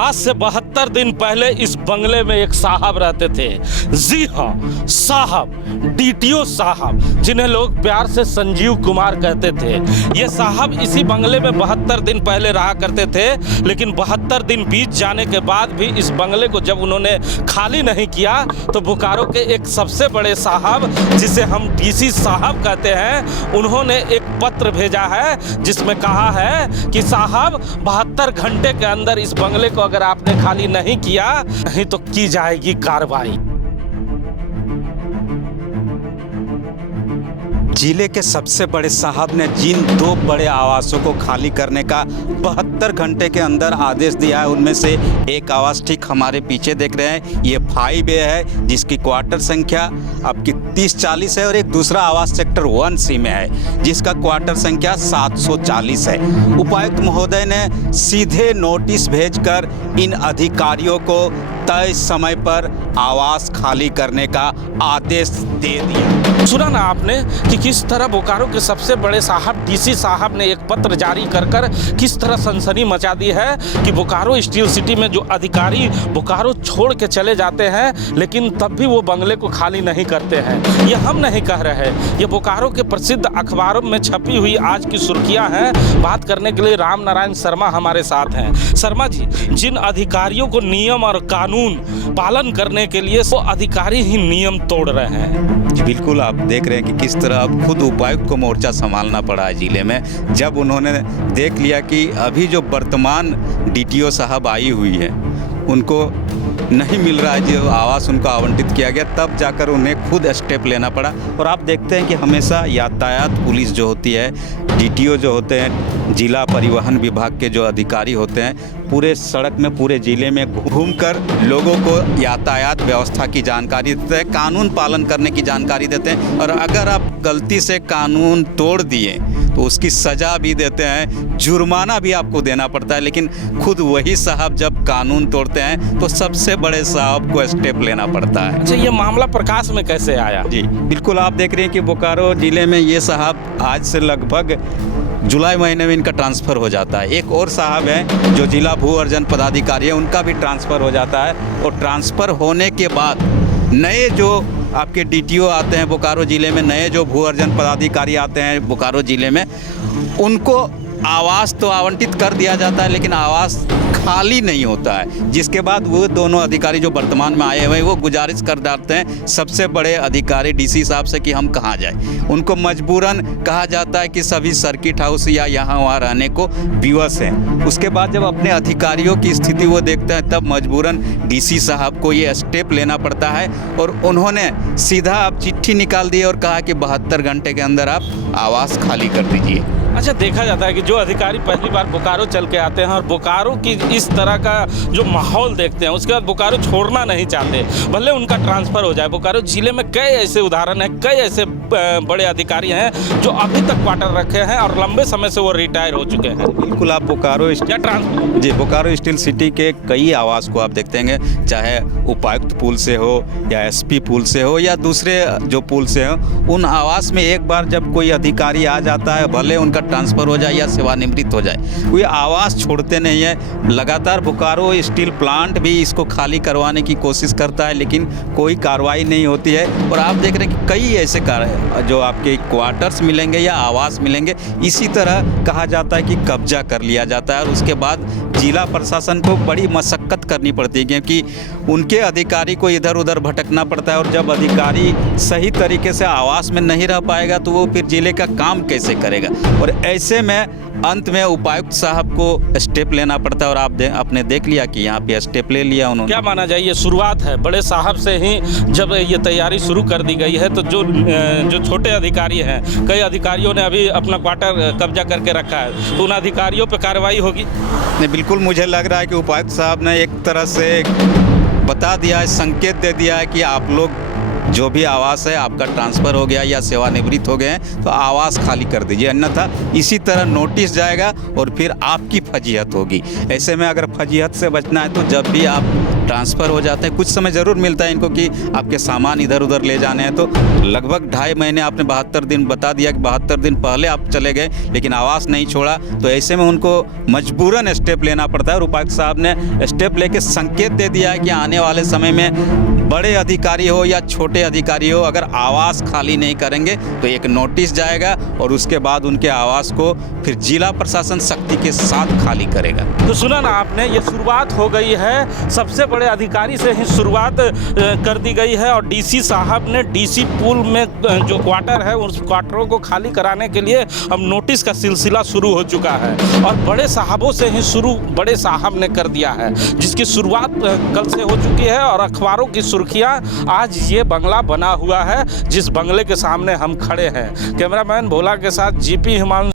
आज से 72 दिन पहले इस बंगले में एक साहब रहते थे। जी हाँ, साहब, डीटीओ साहब, जिन्हें लोग प्यार से संजीव कुमार कहते थे। ये साहब इसी बंगले में 72 दिन पहले रहा करते थे, लेकिन 72 दिन बीत जाने के बाद भी इस बंगले को जब उन्होंने खाली नहीं किया तो बोकारो के एक सबसे बड़े साहब, जिसे हम डीसी साहब कहते हैं, उन्होंने एक पत्र भेजा है जिसमें कहा है कि साहब 72 घंटे के अंदर इस बंगले को अगर आपने खाली नहीं किया नहीं तो की जाएगी कार्रवाई। जिले के सबसे बड़े साहब ने जिन 2 बड़े आवासों को खाली करने का 72 घंटे के अंदर आदेश दिया है, उनमें से एक आवास ठीक हमारे पीछे देख रहे हैं, ये 5A है, जिसकी क्वार्टर संख्या आपकी 3040 है, और एक दूसरा आवास सेक्टर 1C में है जिसका क्वार्टर संख्या 740 है। उपायुक्त महोदय ने सीधे नोटिस भेजकर इन अधिकारियों को तय समय पर आवास खाली करने का आदेश दे दिया। सुना ना आपने कि किस तरह बोकारो के सबसे बड़े साहब डीसी साहब ने एक पत्र जारी कर किस तरह सनसनी मचा दी है कि बोकारो स्टील सिटी में जो अधिकारी बोकारो छोड़ के चले जाते हैं लेकिन तब भी वो बंगले को खाली नहीं करते हैं। ये हम नहीं कह रहे, ये बोकारो के प्रसिद्ध अखबारों में छपी हुई आज की सुर्खियां हैं। बात करने के लिए राम नारायण शर्मा हमारे साथ हैं। शर्मा जी, जिन अधिकारियों को नियम और कानून पालन करने के लिए वो अधिकारी ही नियम तोड़ रहे हैं। जी बिल्कुल, आप देख रहे हैं कि किस तरह अब खुद उपायुक्त को मोर्चा संभालना पड़ा है जिले में। जब उन्होंने देख लिया कि अभी जो वर्तमान डीटीओ साहब आई हुई है उनको नहीं मिल रहा है जो आवास उनको आवंटित किया गया, तब जाकर उन्हें खुद स्टेप लेना पड़ा। और आप देखते हैं कि हमेशा यातायात पुलिस जो होती है, डीटीओ जो होते हैं, जिला परिवहन विभाग के जो अधिकारी होते हैं, पूरे सड़क में पूरे ज़िले में घूमकर लोगों को यातायात व्यवस्था की जानकारी देते हैं, कानून पालन करने की जानकारी देते हैं। और अगर आप गलती से कानून तोड़ दिए तो उसकी सज़ा भी देते हैं, जुर्माना भी आपको देना पड़ता है। लेकिन खुद वही साहब जब कानून तोड़ते हैं तो सबसे बड़े साहब को स्टेप लेना पड़ता है। अच्छा, ये मामला प्रकाश में कैसे आया? जी बिल्कुल, आप देख रहे हैं कि बोकारो ज़िले में ये साहब आज से लगभग जुलाई महीने में इनका ट्रांसफ़र हो जाता है। एक और साहब हैं जो जिला भू अर्जन पदाधिकारी है, उनका भी ट्रांसफ़र हो जाता है। और ट्रांसफ़र होने के बाद नए जो आपके डीटीओ आते हैं बोकारो ज़िले में, नए जो भू अर्जन पदाधिकारी आते हैं बोकारो ज़िले में, उनको आवास तो आवंटित कर दिया जाता है लेकिन आवास खाली नहीं होता है। जिसके बाद वो दोनों अधिकारी जो वर्तमान में आए हुए हैं वो गुजारिश कर डालते हैं सबसे बड़े अधिकारी डीसी साहब से कि हम कहाँ जाएं। उनको मजबूरन कहा जाता है कि सभी सर्किट हाउस या यहाँ वहाँ रहने को विवश हैं। उसके बाद जब अपने अधिकारियों की स्थिति वो देखते हैं तब मजबूरन डीसी साहब को ये स्टेप लेना पड़ता है। और उन्होंने सीधा अब चिट्ठी निकाल दी और कहा कि 72 घंटे के अंदर आप आवास खाली कर दीजिए। अच्छा, देखा जाता है कि जो अधिकारी पहली बार बोकारो चल के आते हैं और बोकारो की इस तरह का जो माहौल देखते हैं उसके बाद बोकारो छोड़ना नहीं चाहते, भले उनका ट्रांसफ़र हो जाए। बोकारो ज़िले में कई ऐसे उदाहरण हैं, कई ऐसे बड़े अधिकारी हैं जो अभी तक क्वार्टर रखे हैं और लंबे समय से वो रिटायर हो चुके हैं। बिल्कुल, आप बोकारो बोकारो स्टील सिटी के कई आवास को आप देखते हैं, चाहे उपायुक्त पुल से हो या एसपी पुल से हो या दूसरे जो पुल से हो, उन आवास में एक बार जब कोई अधिकारी आ जाता है, भले उनका ट्रांसफ़र हो जाए या सेवानिवृत्त हो जाए, वो आवास छोड़ते नहीं है। लगातार बोकारो स्टील प्लांट भी इसको खाली करवाने की कोशिश करता है लेकिन कोई कार्रवाई नहीं होती है। और आप देख रहे हैं कि कई ऐसे जो आपके क्वार्टर्स मिलेंगे या आवास मिलेंगे, इसी तरह कहा जाता है कि कब्जा कर लिया जाता है और उसके बाद जिला प्रशासन को बड़ी मशक्क़त करनी पड़ती है क्योंकि उनके अधिकारी को इधर उधर भटकना पड़ता है। और जब अधिकारी सही तरीके से आवास में नहीं रह पाएगा तो वो फिर जिले का काम कैसे करेगा। और ऐसे में अंत में उपायुक्त साहब को स्टेप लेना पड़ता है। और आपने देख लिया कि यहाँ पे स्टेप ले लिया उन्होंने। क्या माना जाए, ये शुरुआत है, बड़े साहब से ही जब ये तैयारी शुरू कर दी गई है तो जो छोटे अधिकारी हैं, कई अधिकारियों ने अभी अपना क्वार्टर कब्जा करके रखा है, तो उन अधिकारियों पर कार्रवाई होगी? नहीं, बिल्कुल मुझे लग रहा है कि उपायुक्त साहब ने एक तरह से बता दिया है, संकेत दे दिया है कि आप लोग जो भी आवास है आपका ट्रांसफ़र हो गया या सेवानिवृत्त हो गए हैं तो आवास खाली कर दीजिए, अन्यथा इसी तरह नोटिस जाएगा और फिर आपकी फजीहत होगी। ऐसे में अगर फजीहत से बचना है तो जब भी आप ट्रांसफ़र हो जाते हैं, कुछ समय ज़रूर मिलता है इनको कि आपके सामान इधर उधर ले जाने हैं, तो लगभग 2.5 महीने आपने 72 दिन बता दिया कि 72 दिन पहले आप चले गए लेकिन आवास नहीं छोड़ा, तो ऐसे में उनको मजबूरन स्टेप लेना पड़ता है। और उपायुक्त साहब ने स्टेप लेके संकेत दे दिया है कि आने वाले समय में बड़े अधिकारी हो या छोटे अधिकारी हो, अगर आवास खाली नहीं करेंगे तो एक नोटिस जाएगा और उसके बाद उनके आवास को फिर जिला प्रशासन सख्ती के साथ खाली करेगा। तो सुना ना आपने, ये शुरुआत हो गई है, सबसे बड़े अधिकारी से ही शुरुआत कर दी गई है और डीसी साहब ने डीसी पुल में जो क्वार्टर है उस क्वार्टरों को खाली कराने के लिए अब नोटिस का सिलसिला शुरू हो चुका है और बड़े साहबों से ही शुरू बड़े साहब ने कर दिया है, जिसकी शुरुआत कल से हो चुकी है। और अखबारों की सुर्खियां आज ये बंगला बना हुआ है जिस बंगले के सामने हम खड़े हैं। कैमरामैन भोला के साथ जीपी हिमांशु।